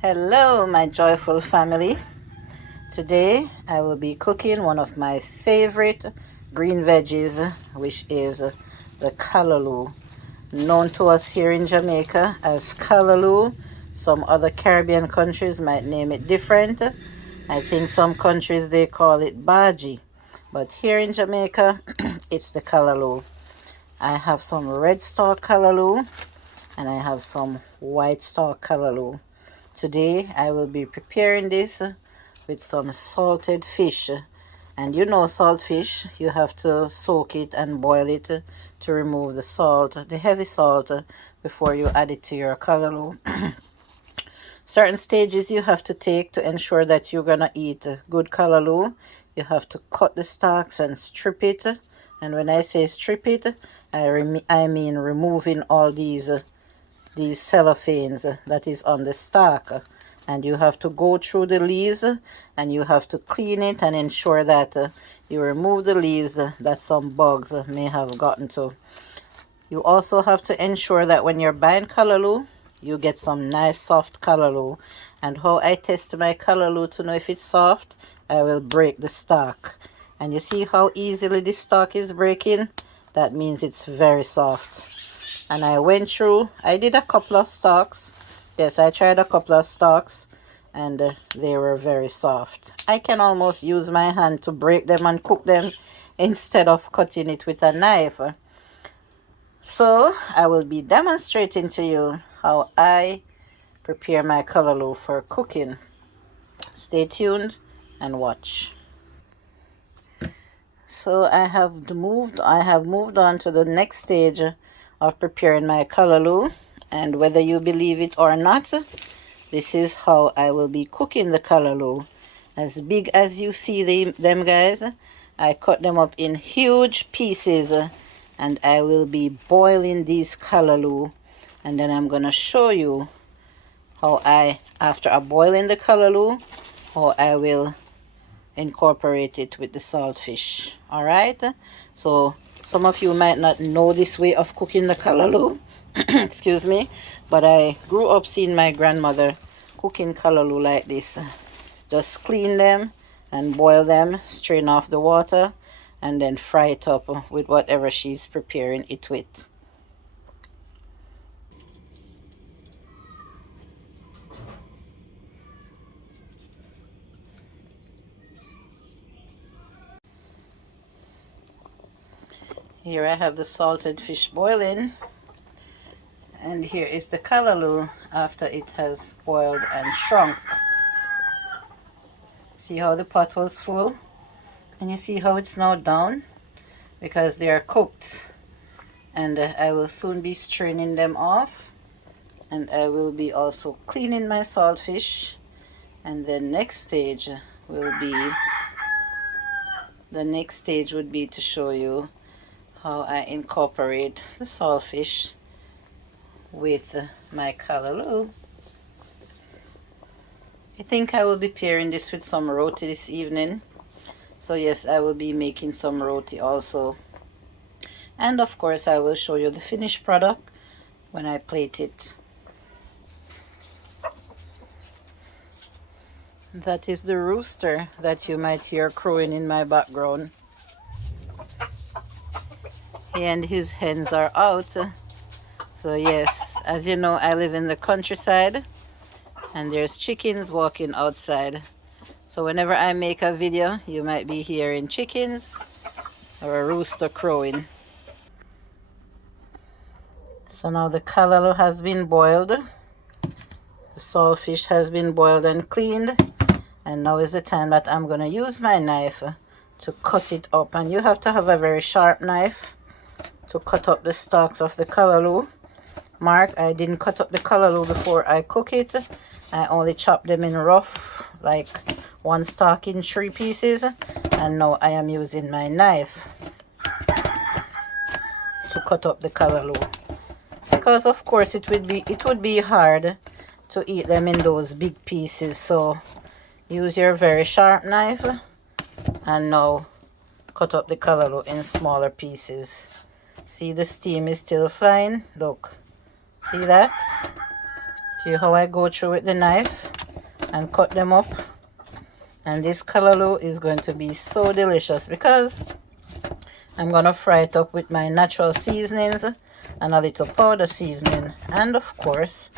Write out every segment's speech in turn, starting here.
Hello, my joyful family. Today I will be cooking one of my favorite green veggies, which is the callaloo, known to us here in Jamaica as callaloo. Some other Caribbean countries might name it different. I think some countries they call it BAAHJI, but here in Jamaica it's the callaloo. I have some red stalk callaloo and I have some white stalk callaloo. Today I will be preparing this with some salted fish. And you know salt fish, you have to soak it and boil it to remove the salt, the heavy salt, before you add it to your callaloo. Certain stages you have to take to ensure that you're going to eat good callaloo. You have to cut the stalks and strip it. And when I say strip it, I mean removing all these cellophanes that is on the stalk, and you have to go through the leaves and you have to clean it and ensure that you remove the leaves that some bugs may have gotten to. You also have to ensure that when you're buying callaloo, you get some nice soft callaloo. And how I test my callaloo to know if it's soft, I will break the stalk, and you see how easily this stalk is breaking. That means it's very soft. And I went through, I did a couple of stalks. Yes, I tried a couple of stalks and they were very soft. I can almost use my hand to break them and cook them instead of cutting it with a knife. So I will be demonstrating to you how I prepare my callaloo for cooking. Stay tuned and watch. So I have moved on to the next stage of preparing my callaloo, and whether you believe it or not, this is how I will be cooking the callaloo. As big as you see them guys, I cut them up in huge pieces, and I will be boiling these callaloo, and then I'm gonna show you how after I boiling the callaloo, how I will incorporate it with the saltfish. All right, so some of you might not know this way of cooking the callaloo excuse me, but I grew up seeing my grandmother cooking callaloo like this. Just clean them and boil them, strain off the water, and then fry it up with whatever she's preparing it with. Here I have the salted fish boiling, and here is the callaloo after it has boiled and shrunk. See how the pot was full, and you see how it's now down because they are cooked. And I will soon be straining them off, and I will be also cleaning my saltfish. And the next stage would be to show you how I incorporate the saltfish with my callaloo. I think I will be pairing this with some roti this evening. So yes, I will be making some roti also. And of course I will show you the finished product when I plate it. That is the rooster that you might hear crowing in my background. And his hens are out. So yes, as you know, I live in the countryside and there's chickens walking outside. So whenever I make a video, you might be hearing chickens or a rooster crowing. So now the callaloo has been boiled. The saltfish has been boiled and cleaned. And now is the time that I'm going to use my knife to cut it up. And you have to have a very sharp knife to cut up the stalks of the callaloo. Mark, I didn't cut up the callaloo before I cook it. I only chop them in rough, like one stalk in 3 pieces. And now I am using my knife to cut up the callaloo. Because of course it would be hard to eat them in those big pieces. So use your very sharp knife and now cut up the callaloo in smaller pieces. See, the steam is still flying. Look, see that? See how I go through with the knife and cut them up. And this callaloo is going to be so delicious because I'm going to fry it up with my natural seasonings and a little powder seasoning. And of course,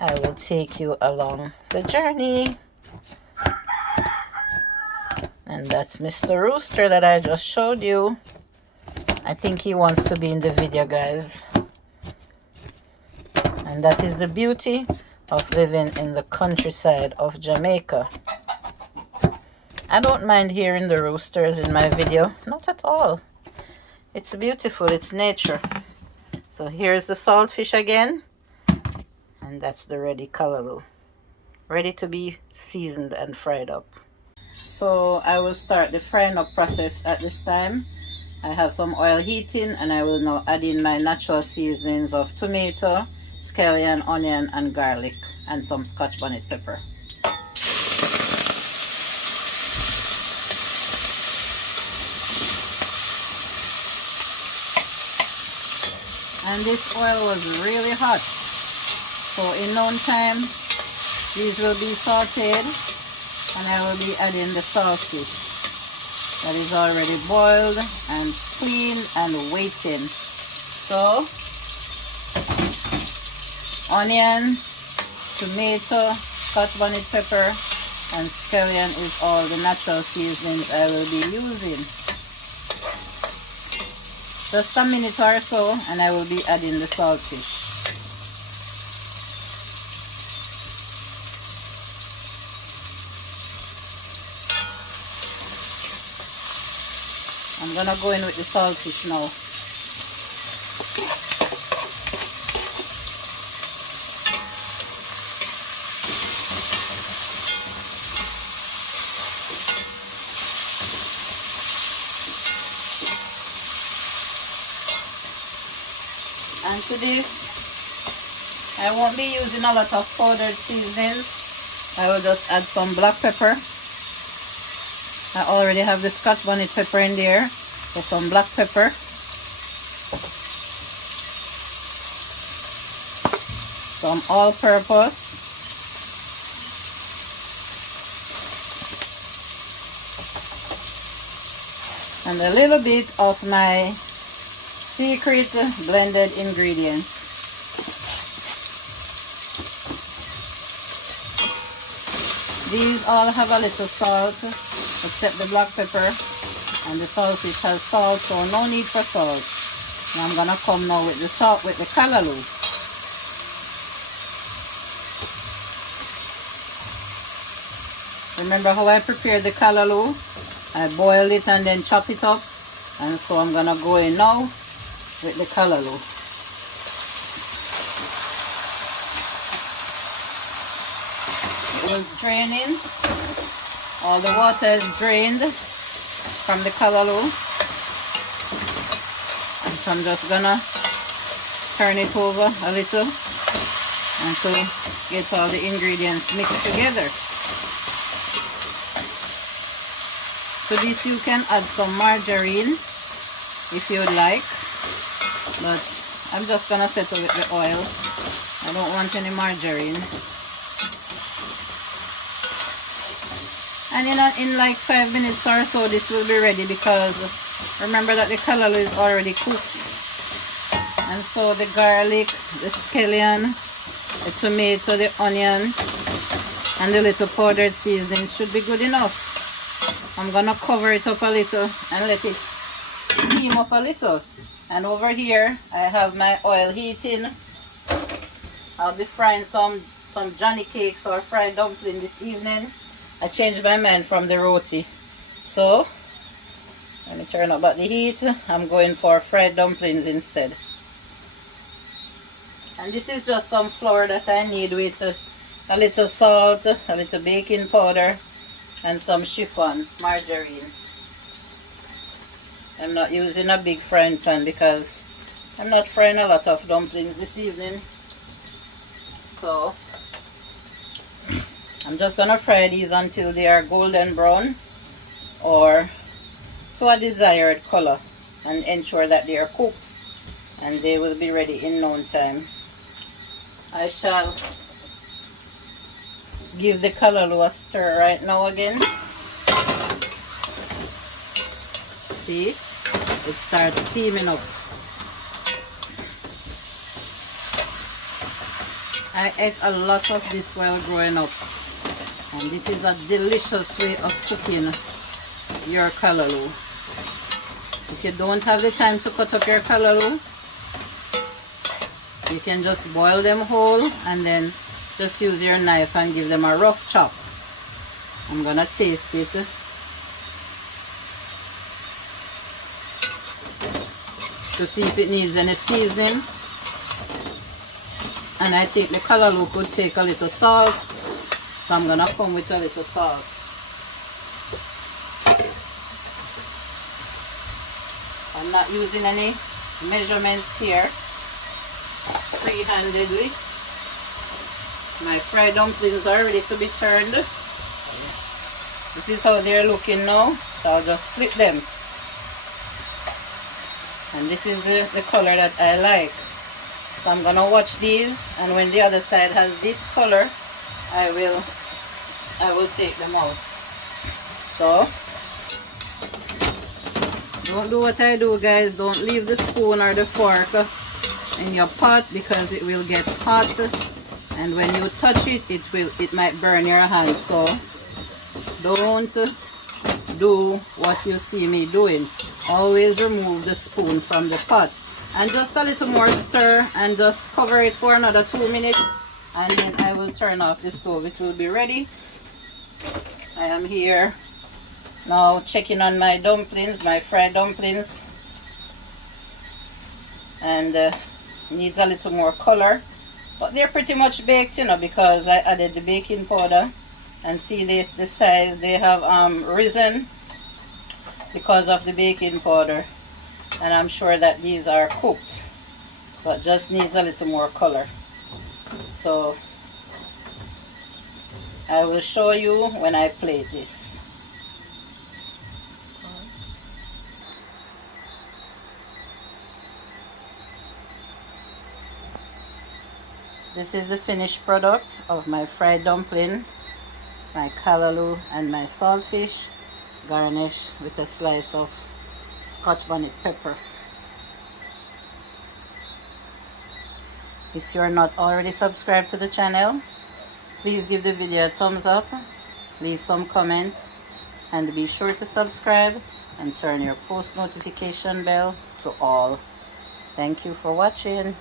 I will take you along the journey. And that's Mr. Rooster that I just showed you. I think he wants to be in the video, guys. And that is the beauty of living in the countryside of Jamaica. I don't mind hearing the roosters in my video, not at all. It's beautiful, it's nature. So here's the saltfish again, and that's the ready callaloo, ready to be seasoned and fried up. So I will start the frying up process at this time. I have some oil heating, and I will now add in my natural seasonings of tomato, scallion, onion, and garlic, and some Scotch bonnet pepper. And this oil was really hot, so in no time these will be sauteed, and I will be adding the saltfish that is already boiled and clean and waiting. So onion, tomato, Scotch bonnet pepper, and scallion is all the natural seasonings I will be using. Just a minute or so, and I will be adding the saltfish. I'm gonna go in with the saltfish now. And to this, I won't be using a lot of powdered seasonings. I will just add some black pepper. I already have the Scotch bonnet pepper in there, so some black pepper. Some all-purpose. And a little bit of my secret blended ingredients. These all have a little salt, except the black pepper, and the saltfish has salt, so no need for salt. Now I'm gonna come now with the salt with the callaloo. Remember how I prepared the callaloo? I boiled it and then chop it up, and so I'm gonna go in now with the callaloo. It was draining. All the water is drained from the callaloo. And so I'm just gonna turn it over a little until get all the ingredients mixed together. To this you can add some margarine if you'd like. But I'm just gonna settle with the oil. I don't want any margarine. And in like 5 minutes or so this will be ready, because remember that the callaloo is already cooked. And so the garlic, the scallion, the tomato, the onion, and the little powdered seasoning should be good enough. I'm gonna cover it up a little and let it steam up a little. And over here I have my oil heating. I'll be frying some Johnny cakes or fried dumpling this evening. I changed my mind from the roti, so let me turn up the heat. I'm going for fried dumplings instead. And this is just some flour that I need with a little salt, a little baking powder, and some chiffon margarine. I'm not using a big frying pan because I'm not frying a lot of dumplings this evening. So I'm just gonna fry these until they are golden brown or to a desired color, and ensure that they are cooked, and they will be ready in no time. I shall give the callaloo a stir right now again. See, it starts steaming up. I ate a lot of this while growing up, and this is a delicious way of cooking your callaloo. If you don't have the time to cut up your callaloo, you can just boil them whole and then just use your knife and give them a rough chop. I'm gonna taste it to see if it needs any seasoning. And I think the callaloo could take a little salt, so I'm gonna come with a little salt. I'm not using any measurements here, free-handedly. My fried dumplings are ready to be turned. This is how they're looking now, so I'll just flip them. And this is the color that I like. So I'm gonna watch these, and when the other side has this color, I will take them out. So don't do what I do, guys. Don't leave the spoon or the fork in your pot, because it will get hot, and when you touch it, it might burn your hands. So don't do what you see me doing. Always remove the spoon from the pot. And just a little more stir, and just cover it for another 2 minutes, and then I will turn off the stove. It will be ready. I am here now checking on my dumplings, my fried dumplings, and needs a little more color, but they're pretty much baked, you know, because I added the baking powder. And see the size, they have risen because of the baking powder. And I'm sure that these are cooked, but just needs a little more color. So I will show you when I plate this. This is the finished product of my fried dumpling, my callaloo and my saltfish, garnished with a slice of Scotch bonnet pepper. If you're not already subscribed to the channel, please give the video a thumbs up, leave some comment, and be sure to subscribe and turn your post notification bell to all. Thank you for watching.